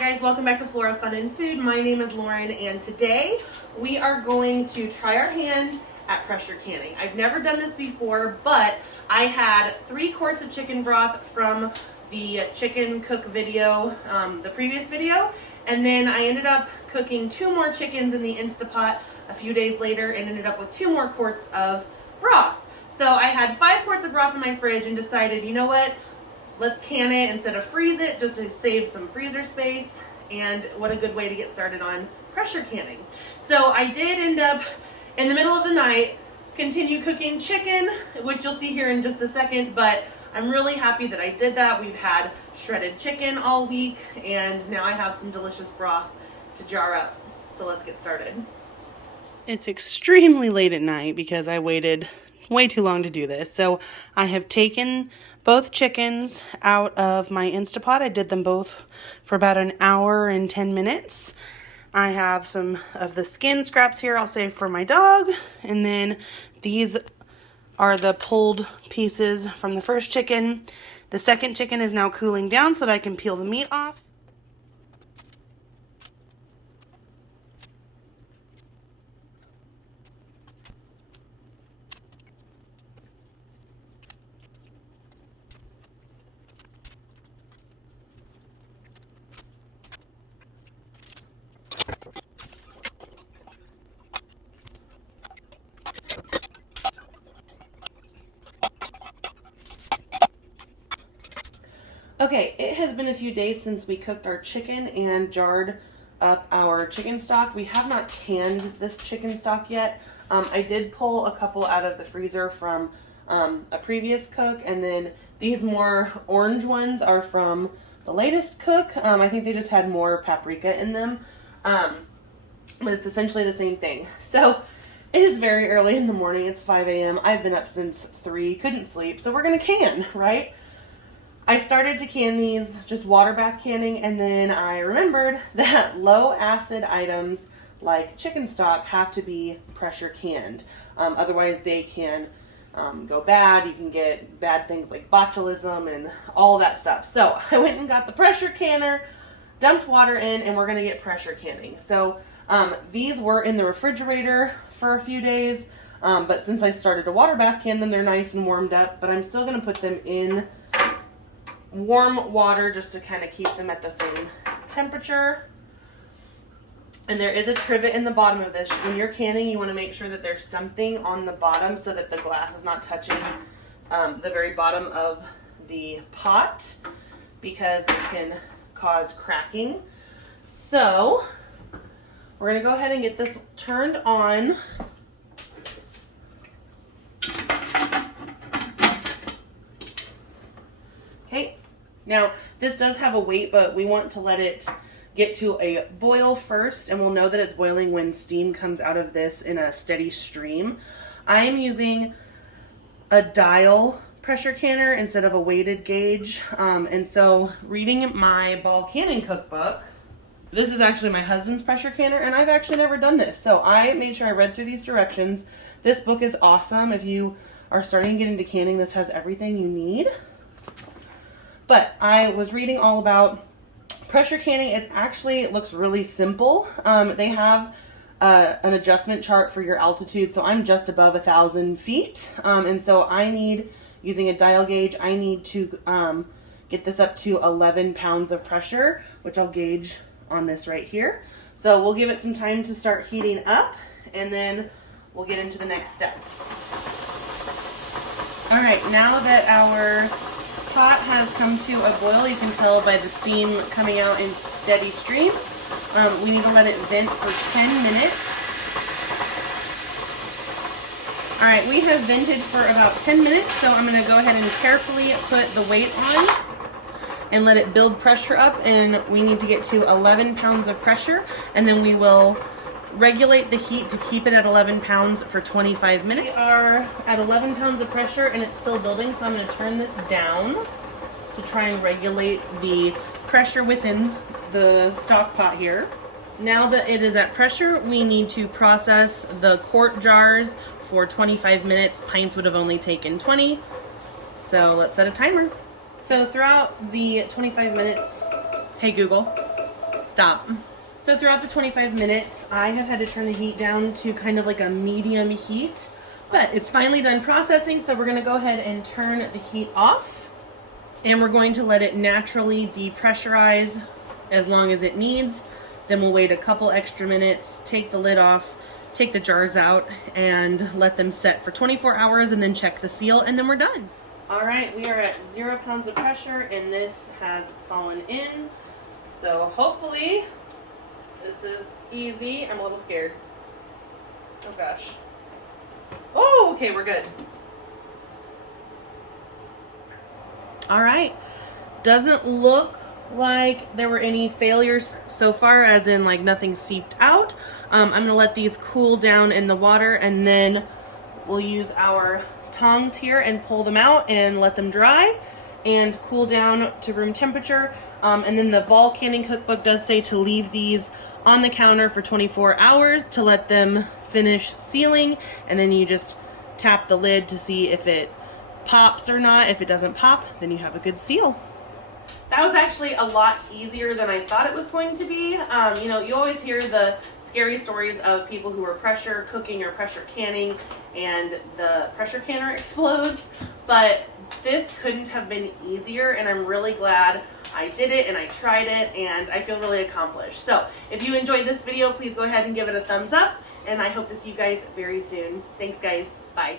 guys, welcome back to Flora Fun and Food. My name is Lauren and today we are going to try our hand at pressure canning. I've never done this before, but I had 3 quarts of chicken broth from the chicken cook video, the previous video, and then I ended up cooking 2 more chickens in the Instapot a few days later and ended up with 2 more quarts of broth. So I had 5 quarts of broth in my fridge and decided, you know what? Let's can it instead of freeze it, just to save some freezer space. And what a good way to get started on pressure canning. So I did end up, in the middle of the night, continue cooking chicken, which you'll see here in just a second, but I'm really happy that I did that. We've had shredded chicken all week, and now I have some delicious broth to jar up. So let's get started. It's extremely late at night because I waited way too long to do this. So I have taken both chickens out of my Instapot. I did them both for about an hour and 10 minutes. I have some of the skin scraps here I'll save for my dog. And then these are the pulled pieces from the first chicken. The second chicken is now cooling down so that I can peel the meat off. Okay, it has been a few days since we cooked our chicken and jarred up our chicken stock. We have not canned this chicken stock yet. I did pull a couple out of the freezer from a previous cook, and then these more orange ones are from the latest cook. I think they just had more paprika in them, but it's essentially the same thing. So it is very early in the morning. It's 5 a.m. I've been up since 3, couldn't sleep, so we're gonna can, right? I started to can these just water bath canning, and then I remembered that low acid items like chicken stock have to be pressure canned. Otherwise they can go bad. You can get bad things like botulism and all that stuff. So I went and got the pressure canner, dumped water in, and we're gonna get pressure canning. So these were in the refrigerator for a few days, but since I started to water bath can them, they're nice and warmed up, but I'm still gonna put them in warm water just to kind of keep them at the same temperature. And there is a trivet in the bottom of this. When you're canning, you want to make sure that there's something on the bottom so that the glass is not touching the very bottom of the pot, because it can cause cracking. So we're going to go ahead and get this turned on. Okay, now this does have a weight, but we want to let it get to a boil first, and we'll know that it's boiling when steam comes out of this in a steady stream. I am using a dial pressure canner instead of a weighted gauge, and so reading my ball canning cookbook, this is actually my husband's pressure canner, and I've actually never done this, so I made sure I read through these directions. This book is awesome. If you are starting to get into canning, this has everything you need. But I was reading all about pressure canning. It looks really simple. They have an adjustment chart for your altitude. So I'm just above 1,000 feet. And so using a dial gauge, I need to get this up to 11 pounds of pressure, which I'll gauge on this right here. So we'll give it some time to start heating up, and then we'll get into the next steps. All right, now that our pot has come to a boil, you can tell by the steam coming out in steady streams. We need to let it vent for 10 minutes. All right, we have vented for about 10 minutes, so I'm gonna go ahead and carefully put the weight on and let it build pressure up, and we need to get to 11 pounds of pressure, and then we will regulate the heat to keep it at 11 pounds for 25 minutes. We are at 11 pounds of pressure and it's still building, so I'm going to turn this down to try and regulate the pressure within the stock pot here. Now that it is at pressure, we need to process the quart jars for 25 minutes. Pints would have only taken 20, so let's set a timer. So throughout the 25 minutes, hey Google, Stop. So throughout the 25 minutes, I have had to turn the heat down to kind of like a medium heat, but it's finally done processing. So we're gonna go ahead and turn the heat off, and we're going to let it naturally depressurize as long as it needs. Then we'll wait a couple extra minutes, take the lid off, take the jars out, and let them set for 24 hours, and then check the seal, and then we're done. All right, we are at 0 pounds of pressure, and this has fallen in. So hopefully this is easy. I'm a little scared. Oh gosh. Oh, okay, we're good. All right. Doesn't look like there were any failures so far, as in like nothing seeped out. I'm gonna let these cool down in the water, and then we'll use our tongs here and pull them out and let them dry and cool down to room temperature. And then the ball canning cookbook does say to leave these on the counter for 24 hours to let them finish sealing, and then you just tap the lid to see if it pops or not. If it doesn't pop, then you have a good seal. That was actually a lot easier than I thought it was going to be. You know, you always hear the scary stories of people who are pressure cooking or pressure canning and the pressure canner explodes, but this couldn't have been easier, and I'm really glad I did it and I tried it, and I feel really accomplished. So if you enjoyed this video, please go ahead and give it a thumbs up, and I hope to see you guys very soon. Thanks guys, bye.